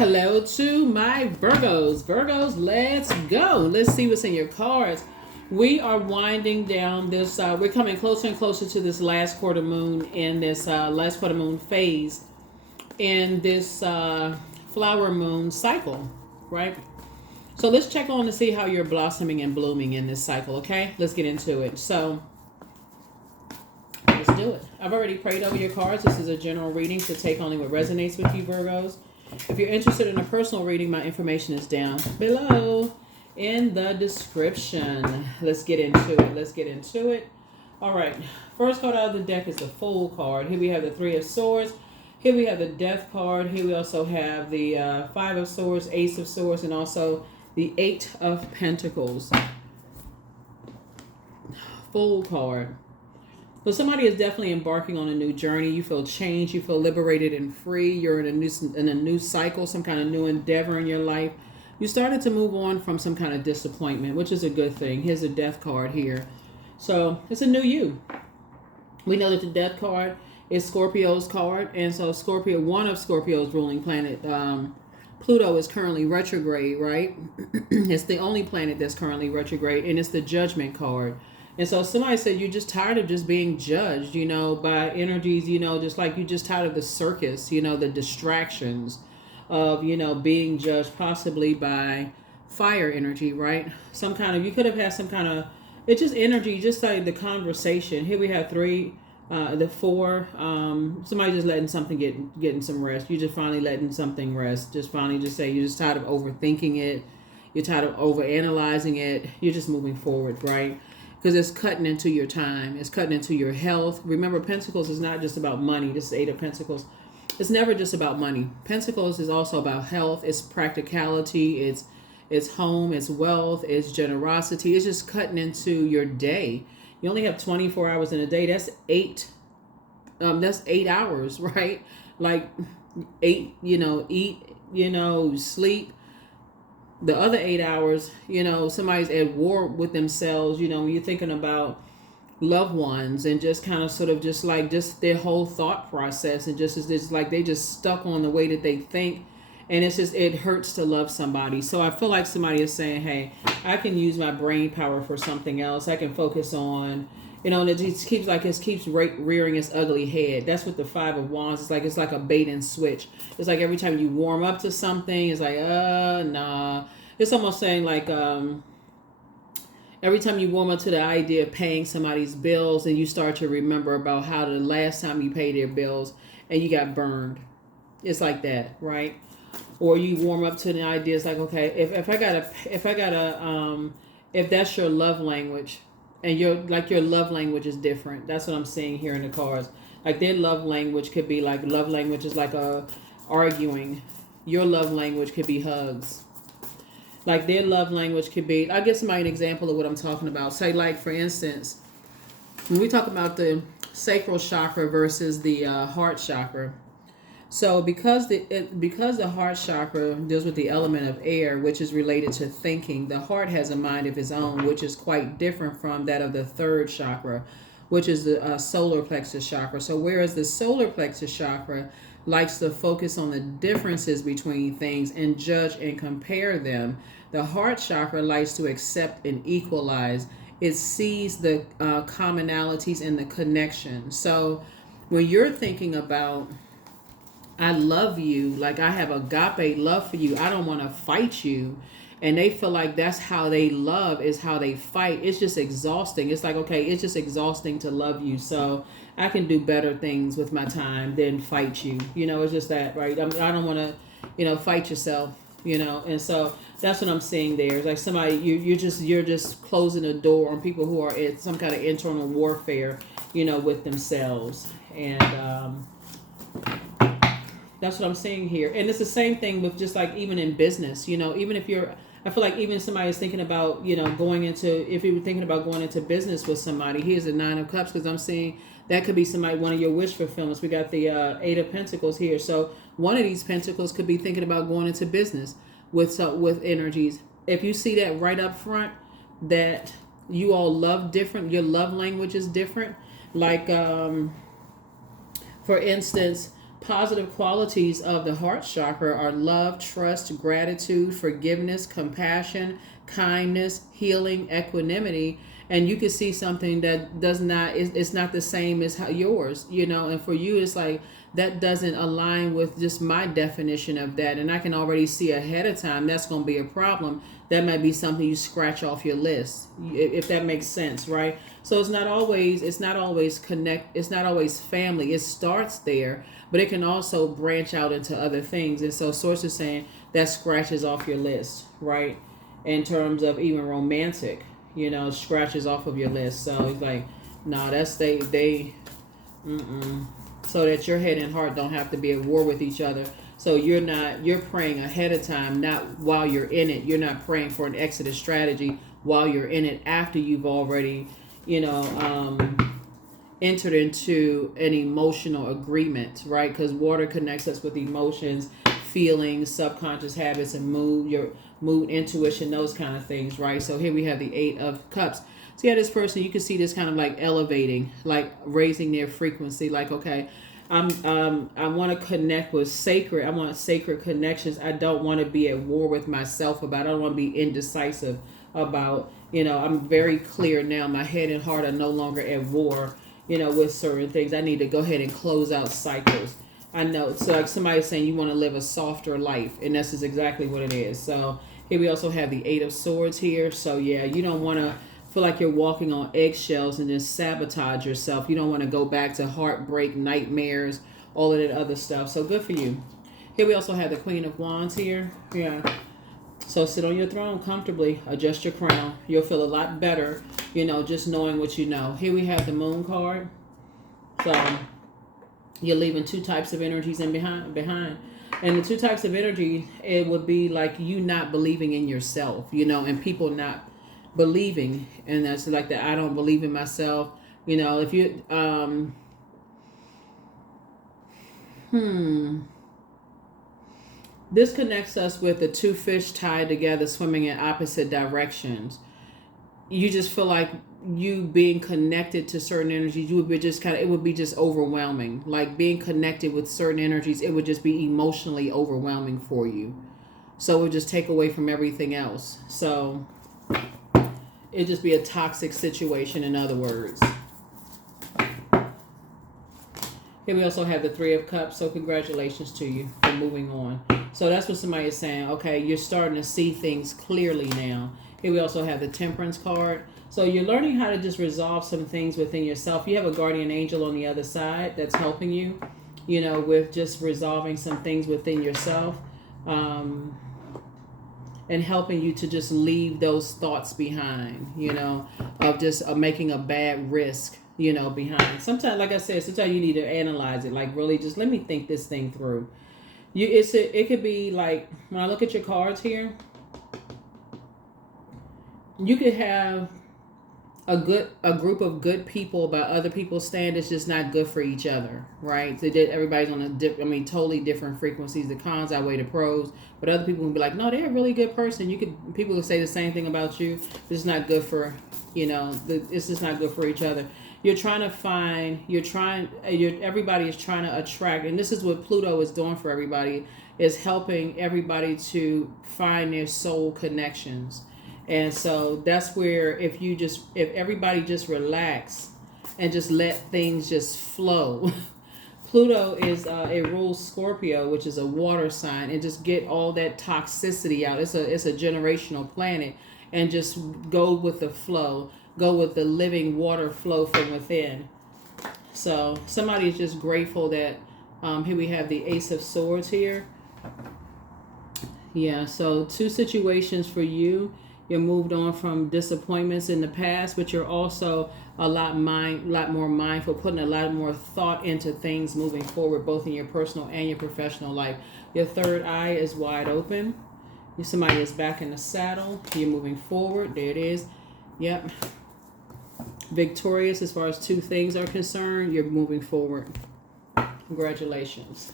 hello to my Virgos. Virgos, let's go. Let's see what's in your cards. We are winding down this, we're coming closer and closer to this last quarter moon in this last quarter moon phase in this flower moon cycle, right? So let's check on to see how you're blossoming and blooming in this cycle, okay? Let's get into it. So let's do it. I've already prayed over your cards. This is a general reading, so take only what resonates with you, Virgos. If you're interested in a personal reading, my information is down below in the description. Let's get into it. All right. First card out of the deck is the Fool card. Here we have the Three of Swords. Here we have the Death card. Here we also have the Five of Swords, Ace of Swords, and also the Eight of Pentacles. Fool card. So somebody is definitely embarking on a new journey. You feel changed. You feel liberated and free. You're in a new cycle, some kind of new endeavor in your life. You started to move on from some kind of disappointment, which is a good thing. Here's a Death card here. So it's a new you. We know that the Death card is Scorpio's card. And so Scorpio, one of Scorpio's ruling planet, Pluto, is currently retrograde, right? It's the only planet that's currently retrograde. And it's the Judgment card. And so somebody said you're just tired of just being judged, by energies, just like you're just tired of the circus, the distractions of, being judged possibly by fire energy, right? You could have had some kind of, it's just energy, just like the conversation. Here we have the four, somebody just letting something getting some rest. You're just finally letting something rest. Just finally just say you're just tired of overthinking it. You're tired of overanalyzing it. You're just moving forward, right? Because it's cutting into your time. It's cutting into your health. Remember, Pentacles is not just about money. This is Eight of Pentacles. It's never just about money. Pentacles is also about health. It's practicality. It's home. It's wealth. It's generosity. It's just cutting into your day. You only have 24 hours in a day. That's 8 hours, right? Like 8, eat, sleep. The other 8 hours, somebody's at war with themselves, when you're thinking about loved ones and just kind of sort of just their whole thought process and it's like they just stuck on the way that they think. And it hurts to love somebody. So I feel like somebody is saying, hey, I can use my brain power for something else. I can focus on, and it keeps rearing its ugly head. That's what the Five of Wands is like. It's like a bait and switch. It's like every time you warm up to something, it's like, nah. It's almost saying like, every time you warm up to the idea of paying somebody's bills and you start to remember about how the last time you paid their bills and you got burned. It's like that, right? Or you warm up to the idea, it's like, okay, if that's your love language, and your love language is different. That's what I'm seeing here in the cards. Like their love language could be like, love language is like arguing. Your love language could be hugs. Like their love language could be, I'll give somebody an example of what I'm talking about. Say like, for instance, when we talk about the sacral chakra versus the heart chakra. So because the heart chakra deals with the element of air, which is related to thinking, the heart has a mind of its own, which is quite different from that of the third chakra, which is the solar plexus chakra. So whereas the solar plexus chakra likes to focus on the differences between things and judge and compare them, the heart chakra likes to accept and equalize. It sees the commonalities and the connection. So when you're thinking about, I love you, like I have agape love for you, I don't want to fight you, and they feel like that's how they love is how they fight, it's just exhausting. It's like, okay, it's just exhausting to love you, so I can do better things with my time than fight you. It's just that, right? I don't want to, fight yourself, and so that's what I'm seeing there. It's like somebody, you're just closing a door on people who are in some kind of internal warfare, with themselves. And that's what I'm seeing here. And it's the same thing with just like even in business, even if I feel like even somebody is thinking about, if you were thinking about going into business with somebody, here's the Nine of Cups, because I'm seeing that could be somebody, one of your wish fulfillments. We got the Eight of Pentacles here. So one of these pentacles could be thinking about going into business with energies. If you see that right up front, that you all love different, your love language is different. Like, for instance, Positive qualities of the heart chakra are love, trust, gratitude, forgiveness, compassion, kindness, healing, equanimity. And you can see something that does not, it's not the same as yours, you know, and for you, it's like that doesn't align with just my definition of that. And I can already see ahead of time that's going to be a problem. That might be something you scratch off your list, if that makes sense, right? So it's not always it's not always family. It starts there, but it can also branch out into other things. And so source is saying that scratches off your list, right? In terms of even romantic, you know, scratches off of your list. So it's like, nah, that's so that your head and heart don't have to be at war with each other. So you're praying ahead of time, not while you're in it. You're not praying for an exit strategy while you're in it, after you've already, you know, entered into an emotional agreement, right? Because water connects us with emotions, feelings, subconscious habits, and your mood, intuition, those kind of things, right? So here we have the 8 of Cups. So yeah, this person, you can see this kind of like elevating, like raising their frequency. Like, okay, I want to connect with sacred. I want sacred connections. I don't want to be at war with myself about. I don't want to be indecisive about. You know, I'm very clear now. My head and heart are no longer at war, you know, with certain things. I need to go ahead and close out cycles. I know. So like somebody's saying you want to live a softer life, and this is exactly what it is. So here we also have the 8 of Swords here. So yeah, you don't want to feel like you're walking on eggshells and just sabotage yourself. You don't want to go back to heartbreak, nightmares, all of that other stuff. So good for you. Here we also have the Queen of Wands here. Yeah. So sit on your throne comfortably. Adjust your crown. You'll feel a lot better, you know, just knowing what you know. Here we have the Moon card. So you're leaving 2 types of energies in behind. And the 2 types of energy, it would be like you not believing in yourself, you know, and people not believing. And that's like that I don't believe in myself. You know, if you this connects us with the 2 fish tied together swimming in opposite directions. You just feel like you being connected to certain energies, you would be just it would be just overwhelming. Like being connected with certain energies, it would just be emotionally overwhelming for you. So it would just take away from everything else. So it'd just be a toxic situation, in other words. Here we also have the 3 of Cups. So congratulations to you for moving on. So that's what somebody is saying. Okay, you're starting to see things clearly now. Here we also have the Temperance card. So you're learning how to just resolve some things within yourself. You have a guardian angel on the other side that's helping you, you know, with just resolving some things within yourself, and helping you to just leave those thoughts behind, you know, of just making a bad risk, you know, behind. Sometimes, like I said, sometimes you need to analyze it. Like, really, just let me think this thing through. It could be like, when I look at your cards here, you could have a group of good people, but other people's standards just not good for each other, right? So everybody's on totally different frequencies. The cons outweigh the pros, but other people will be like, no, they're a really good person. People could say the same thing about you. It's not good for, you know, it's just not good for each other. Everybody is trying to attract, and this is what Pluto is doing for everybody, is helping everybody to find their soul connections. And so that's where if everybody just relax and just let things just flow. Pluto is it rules Scorpio, which is a water sign, and just get all that toxicity out. It's a generational planet, and just go with the flow. Go with the living water flow from within. So somebody is just grateful that here we have the Ace of Swords here. Yeah, so 2 situations for you. You're moved on from disappointments in the past, but you're also a lot more mindful, putting a lot more thought into things moving forward, both in your personal and your professional life. Your third eye is wide open. Somebody is back in the saddle. You're moving forward. There it is. Yep. Victorious as far as 2 things are concerned. You're moving forward. Congratulations.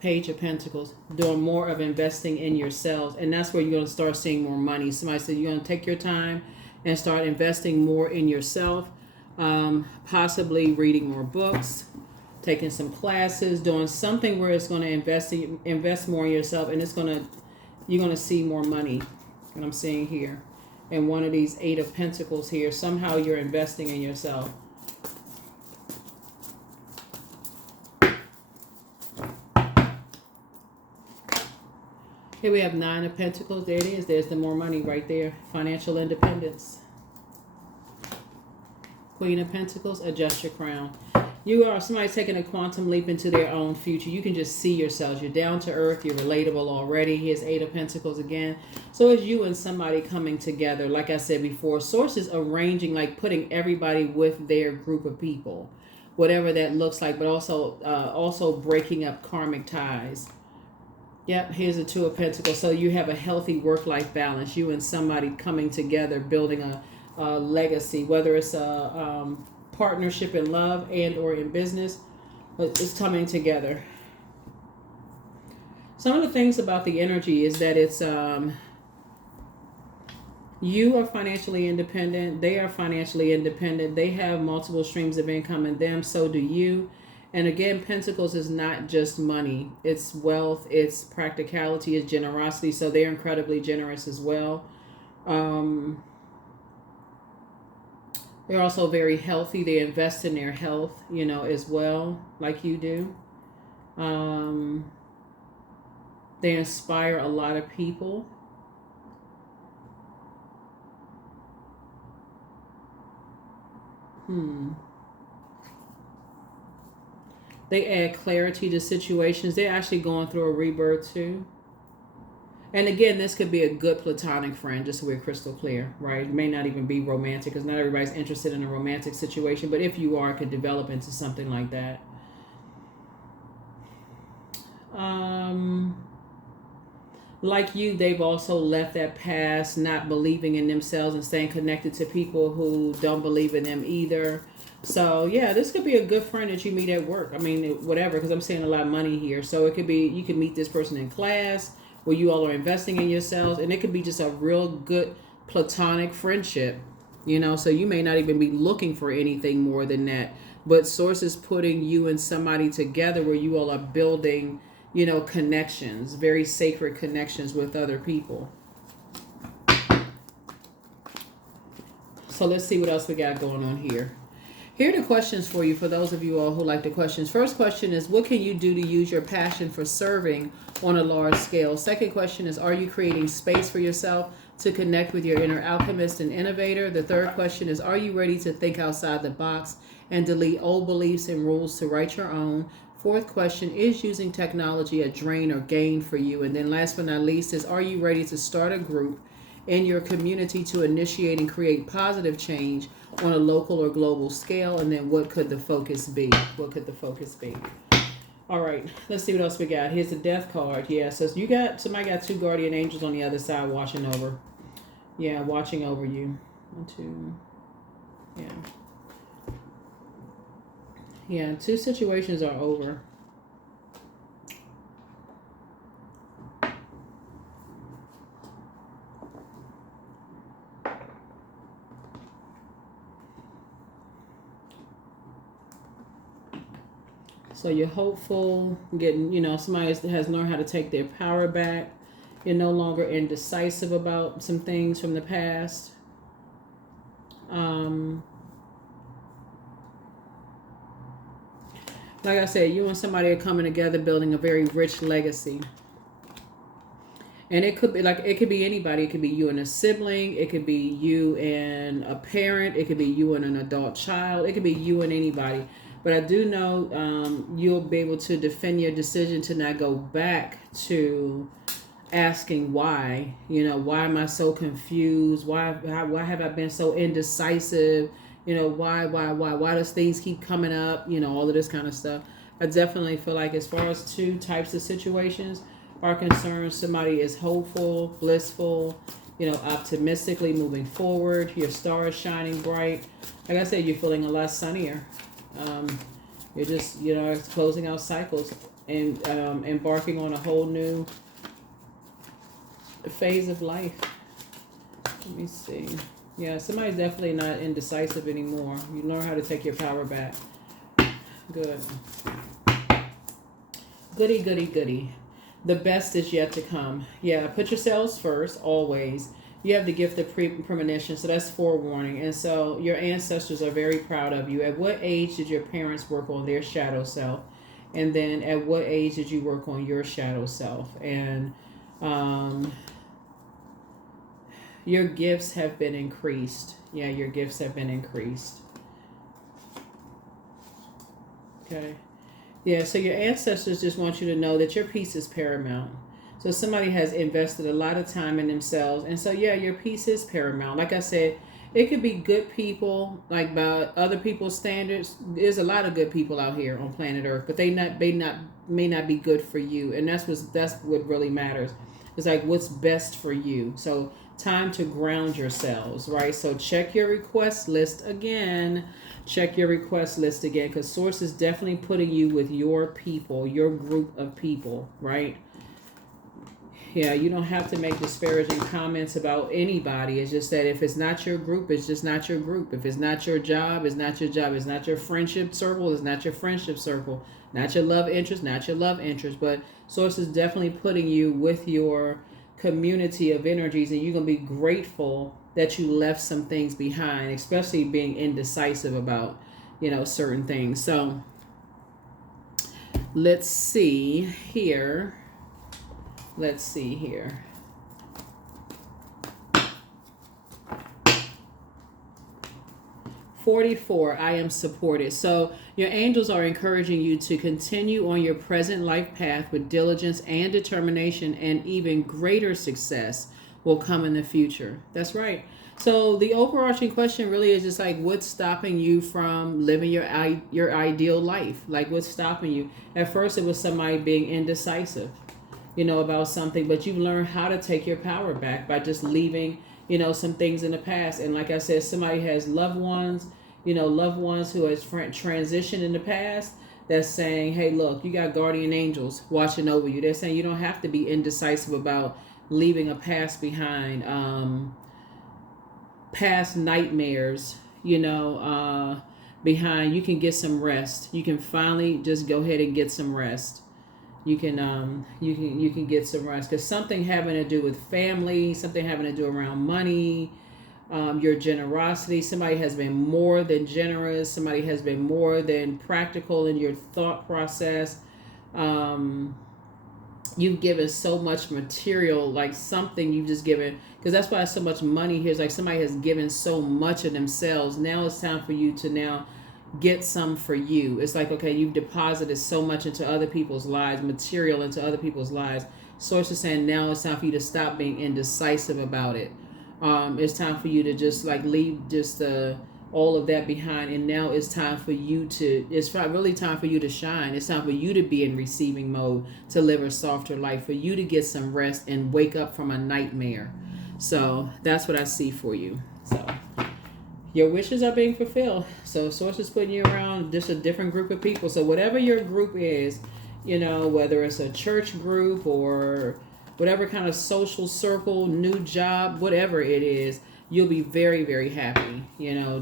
Page of Pentacles, doing more of investing in yourselves, and that's where you're going to start seeing more money. Somebody said you're going to take your time and start investing more in yourself, possibly reading more books, taking some classes, doing something where it's going to invest more in yourself, and you're going to see more money. And I'm seeing here, in one of these 8 of Pentacles here, somehow you're investing in yourself. Here we have 9 of Pentacles. There it is. There's the more money right there. Financial independence. Queen of Pentacles. Adjust your crown. You are somebody taking a quantum leap into their own future. You can just see yourselves. You're down to earth. You're relatable already. Here's 8 of Pentacles again. So it's you and somebody coming together. Like I said before, sources arranging, like putting everybody with their group of people, whatever that looks like, but also breaking up karmic ties. Yep, here's the 2 of Pentacles. So you have a healthy work-life balance. You and somebody coming together, building a legacy, whether it's a partnership in love and or in business, but it's coming together. Some of the things about the energy is that it's you are financially independent. They are financially independent. They have multiple streams of income in them. So do you. And again, Pentacles is not just money. It's wealth, it's practicality, it's generosity. So they're incredibly generous as well. They're also very healthy. They invest in their health, you know, as well, like you do. They inspire a lot of people. They add clarity to situations. They're actually going through a rebirth too. And again, this could be a good platonic friend, just so we're crystal clear, right? It may not even be romantic, because not everybody's interested in a romantic situation. But if you are, it could develop into something like that. Like you, they've also left that past, not believing in themselves and staying connected to people who don't believe in them either. So yeah, this could be a good friend that you meet at work. I mean, whatever, because I'm seeing a lot of money here. So it could be, you can meet this person in class where you all are investing in yourselves, and it could be just a real good platonic friendship, you know. So you may not even be looking for anything more than that, but source is putting you and somebody together where you all are building, you know, connections, very sacred connections with other people. So let's see what else we got going on here. Here are the questions for you, for those of you all who like the questions. First question is, what can you do to use your passion for serving on a large scale? Second question is, are you creating space for yourself to connect with your inner alchemist and innovator? The third question is, are you ready to think outside the box and delete old beliefs and rules to write your own? Fourth question, is using technology a drain or gain for you? And then last but not least is, are you ready to start a group in your community to initiate and create positive change on a local or global scale? And then what could the focus be? What could the focus be? All right, let's see what else we got. Here's the death card. Yeah, so you got, somebody got 2 guardian angels on the other side watching over. Yeah, watching over you. 1, 2. Yeah. Yeah, 2 situations are over. So you're hopeful, getting, you know, somebody has learned how to take their power back. You're no longer indecisive about some things from the past. Like I said, you and somebody are coming together, building a very rich legacy. And it could be like, it could be anybody. It could be you and a sibling. It could be you and a parent. It could be you and an adult child. It could be you and anybody. But I do know you'll be able to defend your decision to not go back to asking why. You know, why am I so confused? Why have I been so indecisive? You know, why does things keep coming up? You know, all of this kind of stuff. I definitely feel like as far as 2 types of situations are concerned, somebody is hopeful, blissful, you know, optimistically moving forward. Your star is shining bright. Like I said, you're feeling a lot sunnier. You're just, you know, closing out cycles and embarking on a whole new phase of life. Let me see. Yeah, somebody's definitely not indecisive anymore. You learn how to take your power back. Good. Goody, goody, goody. The best is yet to come. Yeah, put yourselves first, always. You have the gift of premonition, so that's forewarning. And so your ancestors are very proud of you. At what age did your parents work on their shadow self? And then at what age did you work on your shadow self? And your gifts have been increased. Yeah, your gifts have been increased. Okay. Yeah, so your ancestors just want you to know that your peace is paramount. So somebody has invested a lot of time in themselves. And so, yeah, your peace is paramount. Like I said, it could be good people, like by other people's standards. There's a lot of good people out here on planet Earth, but they may not be good for you. And that's what really matters. It's like what's best for you. So time to ground yourselves, right? So check your request list again. Check your request list again, because source is definitely putting you with your people, your group of people, right? Yeah, you don't have to make disparaging comments about anybody. It's just that if it's not your group, it's just not your group. If it's not your job, it's not your job. It's not your friendship circle, it's not your friendship circle. Not your love interest, not your love interest. But source is definitely putting you with your community of energies, and you're going to be grateful that you left some things behind, especially being indecisive about, certain things. So let's see here. 44, I am supported. So your angels are encouraging you to continue on your present life path with diligence and determination, and even greater success will come in the future. That's right. So the overarching question really is just like, what's stopping you from living your ideal life? Like, what's stopping you? At first, it was somebody being indecisive, about something, but you've learned how to take your power back by just leaving, some things in the past. And like I said, somebody has loved ones who has transitioned in the past, that's saying, hey, look, you got guardian angels watching over you. They're saying you don't have to be indecisive about leaving a past behind, past nightmares, behind. You can get some rest. You can finally just go ahead and get some rest. You can get some rest, because something having to do with family, something having to do around money, your generosity. Somebody has been more than generous. Somebody has been more than practical in your thought process. You've given so much material, like something you've just given, because that's why so much money here is like somebody has given so much of themselves. Now it's time for you to now get some for you. It's like, okay, you've deposited so much into other people's lives, material into other people's lives. Source is saying now it's time for you to stop being indecisive about it. It's time for you to just like leave just all of that behind, and now it's time for you to, it's really time for you to shine. It's time for you to be in receiving mode, to live a softer life, for you to get some rest and wake up from a nightmare. So that's what I see for you. So your wishes are being fulfilled. So source is putting you around just a different group of people. So whatever your group is, whether it's a church group or whatever kind of social circle, new job, whatever it is, you'll be very, very happy.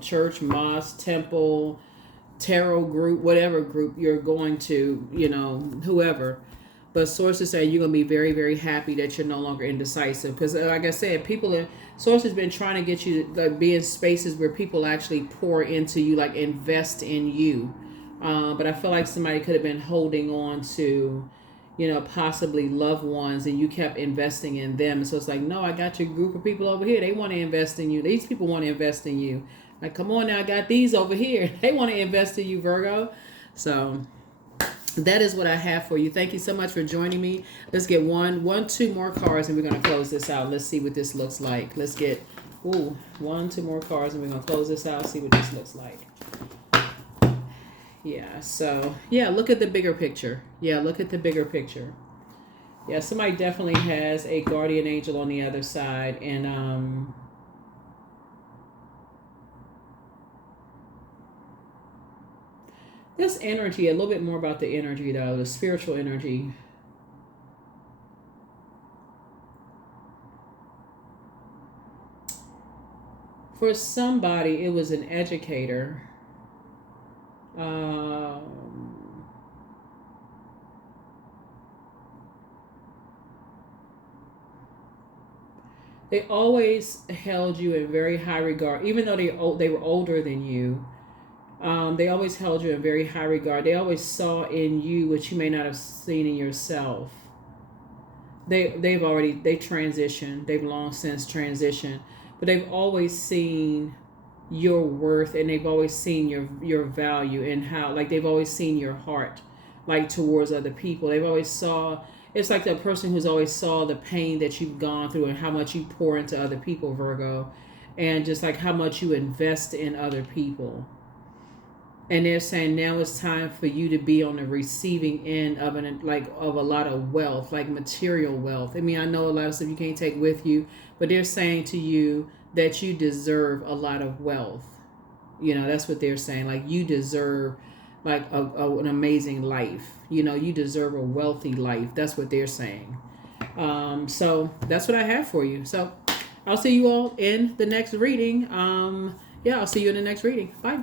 Church, mosque, temple, tarot group, whatever group you're going to, whoever. But sources say you're going to be very, very happy that you're no longer indecisive. Because like I said, source has been trying to get you to be in spaces where people actually pour into you, like invest in you. But I feel like somebody could have been holding on to, possibly loved ones, and you kept investing in them. So it's like, no, I got your group of people over here. They want to invest in you. These people want to invest in you. Like, come on now, I got these over here. They want to invest in you, Virgo. So that is what I have for you. Thank you so much for joining me. Let's get two more cards, and we're going to close this out. Let's see what this looks like. Let's get, two more cards, and we're going to close this out, see what this looks like. Yeah, so, look at the bigger picture. Look at the bigger picture. Yeah, somebody definitely has a guardian angel on the other side. And, this energy, a little bit more about the energy, though, the spiritual energy. For somebody, it was an educator. They always held you in very high regard, even though they were older than you. They always held you in very high regard. They always saw in you what you may not have seen in yourself. They transitioned. They've long since transitioned, but they've always seen your worth, and they've always seen your value, and how, like, they've always seen your heart, like, towards other people. They've always saw, it's like the person who's always saw the pain that you've gone through and how much you pour into other people, Virgo, and just like how much you invest in other people. And they're saying now it's time for you to be on the receiving end of of a lot of wealth, like material wealth. I mean, I know a lot of stuff you can't take with you, but they're saying to you that you deserve a lot of wealth. You know, that's what they're saying. Like, you deserve like an amazing life. You know, you deserve a wealthy life. That's what they're saying. So that's what I have for you. So I'll see you all in the next reading. Yeah, I'll see you in the next reading. Bye.